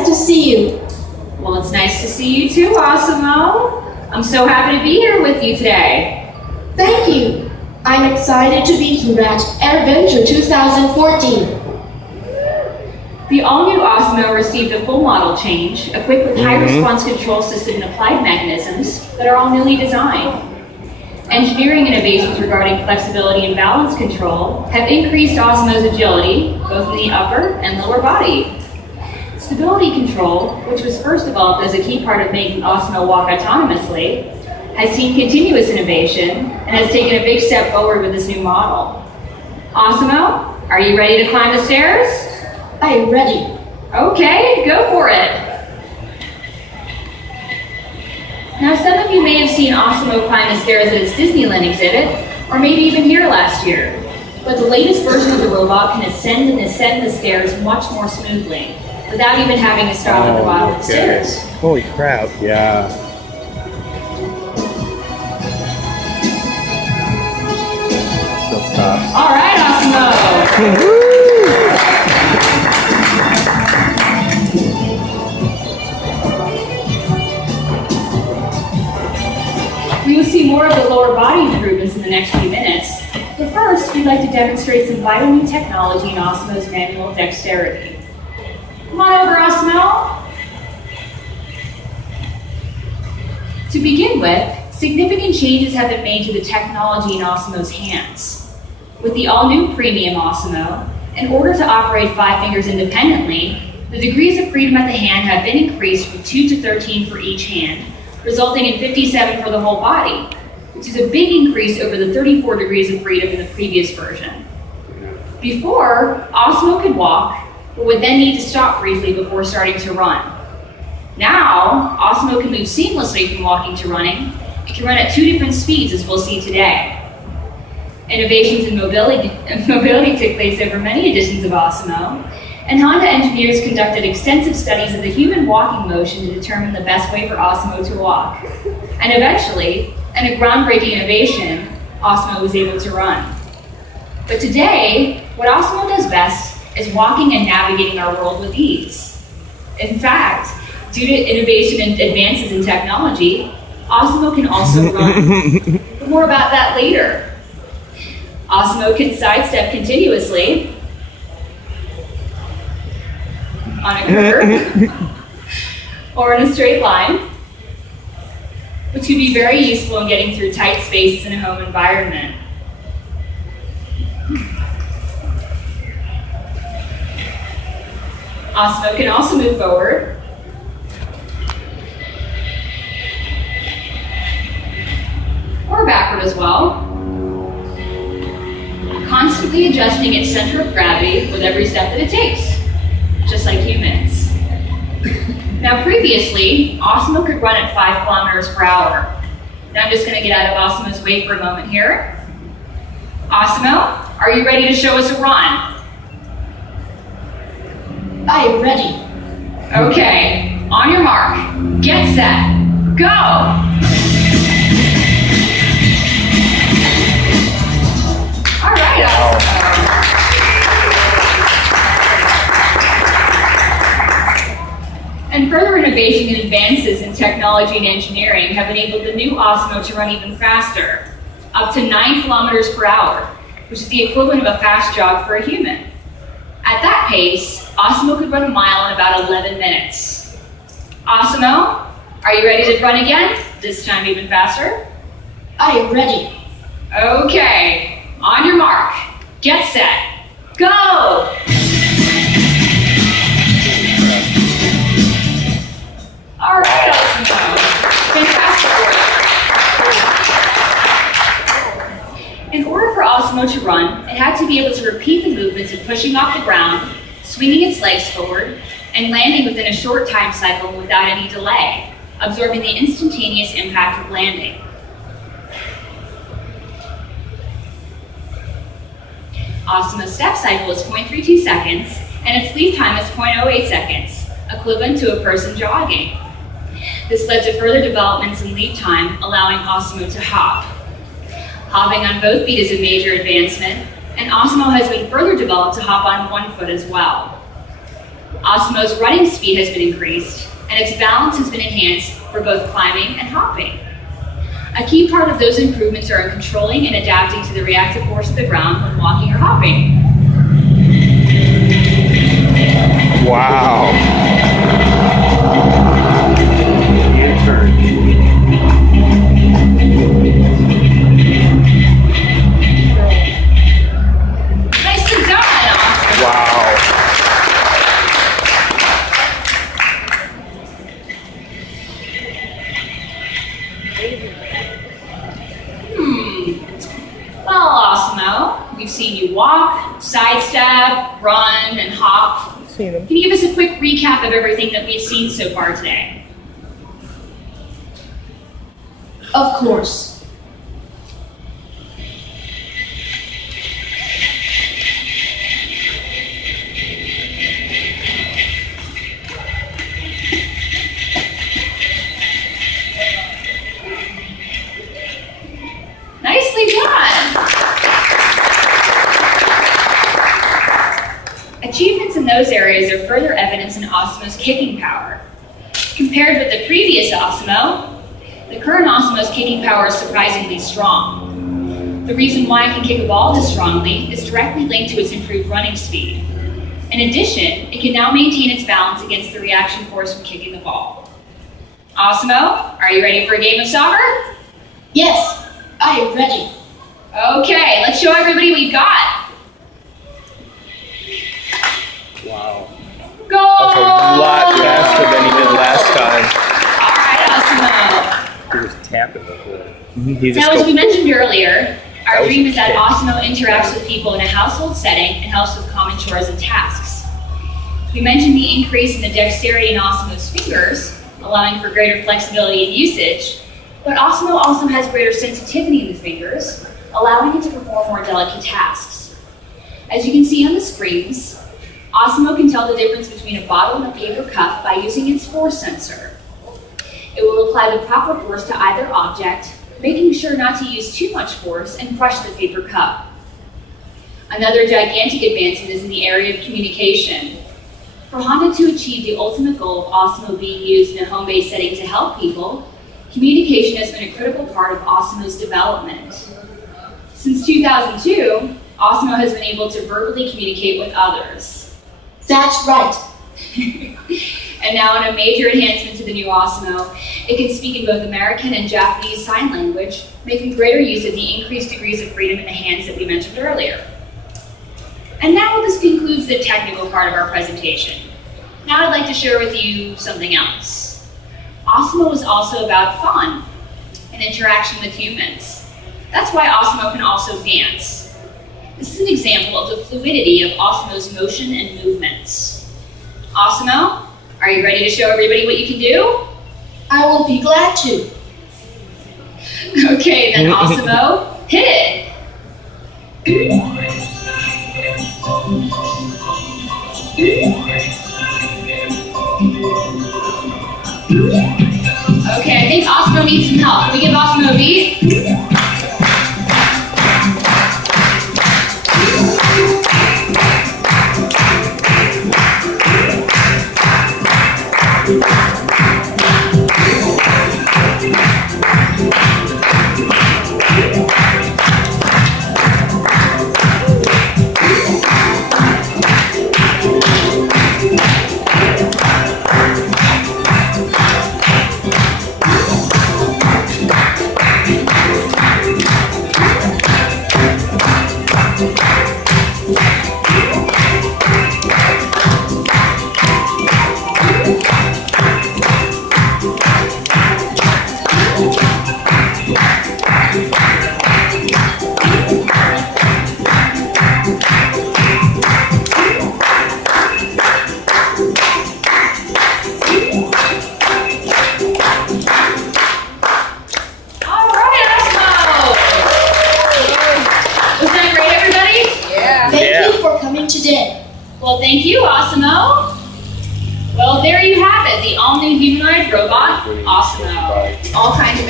nice to see you. Well, it's nice to see you too, ASIMO. I'm so happy to be here with you today. Thank you. I'm excited to be here at Airventure 2014. The all-new ASIMO received a full model change, equipped with high-response control system and applied mechanisms that are all newly designed. Engineering innovations regarding flexibility and balance control have increased ASIMO's agility, both in the upper and lower body. Stability control, which was first developed as a key part of making ASIMO walk autonomously, has seen continuous innovation and has taken a big step forward with this new model. ASIMO, are you ready to climb the stairs? I'm ready. Okay, go for it. Now, some of you may have seen ASIMO climb the stairs at its Disneyland exhibit, or maybe even here last year. But the latest version of the robot can ascend and descend the stairs much more smoothly, without even having to stop at the bottom of the stairs. Holy crap, yeah. Still stop. All right, ASIMO. We will see more of the lower body improvements in the next few minutes, but first, we'd like to demonstrate some vital new technology in ASIMO's manual dexterity. Come on over, ASIMO. To begin with, significant changes have been made to the technology in ASIMO's hands. With the all-new premium ASIMO, in order to operate 5 fingers independently, the degrees of freedom at the hand have been increased from 2 to 13 for each hand, resulting in 57 for the whole body, which is a big increase over the 34 degrees of freedom in the previous version. Before, ASIMO could walk, but would then need to stop briefly before starting to run. Now, ASIMO can move seamlessly from walking to running. It can run at 2 different speeds, as we'll see today. Innovations in mobility took place over many editions of ASIMO, and Honda engineers conducted extensive studies of the human walking motion to determine the best way for ASIMO to walk. And eventually, in a groundbreaking innovation, ASIMO was able to run. But today, what ASIMO does best is walking and navigating our world with ease. In fact, due to innovation and advances in technology, ASIMO can also run. But more about that later. ASIMO can sidestep continuously on a curve or in a straight line, which can be very useful in getting through tight spaces in a home environment. ASIMO can also move forward or backward as well, constantly adjusting its center of gravity with every step that it takes, just like humans. Now previously, ASIMO could run at 5 kilometers per hour. Now I'm just going to get out of ASIMO's way for a moment here. ASIMO, are you ready to show us a run? I'm ready. Okay, on your mark, get set, go! All right, ASIMO. And further innovation and advances in technology and engineering have enabled the new ASIMO to run even faster, up to 9 kilometers per hour, which is the equivalent of a fast jog for a human. At that pace, ASIMO could run a mile in about 11 minutes. ASIMO, are you ready to run again? This time even faster? I'm ready. Okay, on your mark, get set, go! All right, ASIMO. Fantastic work. In order for ASIMO to run, it had to be able to repeat the movements of pushing off the ground, swinging its legs forward, and landing within a short time cycle without any delay, absorbing the instantaneous impact of landing. ASIMO's step cycle is 0.32 seconds, and its leap time is 0.08 seconds, equivalent to a person jogging. This led to further developments in leap time, allowing ASIMO to hop. Hopping on both feet is a major advancement, and ASIMO has been further developed to hop on one foot as well. ASIMO's running speed has been increased, and its balance has been enhanced for both climbing and hopping. A key part of those improvements are in controlling and adapting to the reactive force of the ground when walking or hopping. Wow. U-turn. Nicely done, Austin. Wow. Well, ASIMO, we've seen you walk, sidestep, run, and hop. Seen them. Can you give us a quick recap of everything that we've seen so far today? Of course. Nicely done! Achievements in those areas are further evidence in ASIMO's kicking power. Compared with the previous ASIMO, the current ASIMO's kicking power is surprisingly strong. The reason why it can kick a ball this strongly is directly linked to its improved running speed. In addition, it can now maintain its balance against the reaction force from kicking the ball. ASIMO, are you ready for a game of soccer? Yes, I am ready. Okay, let's show everybody what we've got. Wow. Go! That was a lot faster than he did last time. All right, ASIMO. He was tapping before. Now, as we mentioned earlier, our That was dream is that kick. ASIMO interacts with people in a household setting and helps with common chores and tasks. We mentioned the increase in the dexterity in ASIMO's fingers, allowing for greater flexibility and usage, but ASIMO also has greater sensitivity in the fingers, allowing it to perform more delicate tasks. As you can see on the screens, ASIMO can tell the difference between a bottle and a paper cup by using its force sensor. It will apply the proper force to either object, making sure not to use too much force and crush the paper cup. Another gigantic advancement is in the area of communication. For Honda to achieve the ultimate goal of ASIMO being used in a home-based setting to help people, communication has been a critical part of ASIMO's development. Since 2002, ASIMO has been able to verbally communicate with others. That's right. And now in a major enhancement to the new ASIMO, it can speak in both American and Japanese Sign Language, making greater use of the increased degrees of freedom in the hands that we mentioned earlier. And now this concludes the technical part of our presentation. Now I'd like to share with you something else. ASIMO is also about fun and interaction with humans. That's why ASIMO can also dance. This is an example of the fluidity of ASIMO's motion and movements. ASIMO, are you ready to show everybody what you can do? I will be glad to. Okay, then ASIMO, hit it. Okay, I think ASIMO needs some help. Can we give ASIMO a beat? Today. Well, thank you, ASIMO. Well, there you have it, the all-new humanoid robot, ASIMO. All kinds of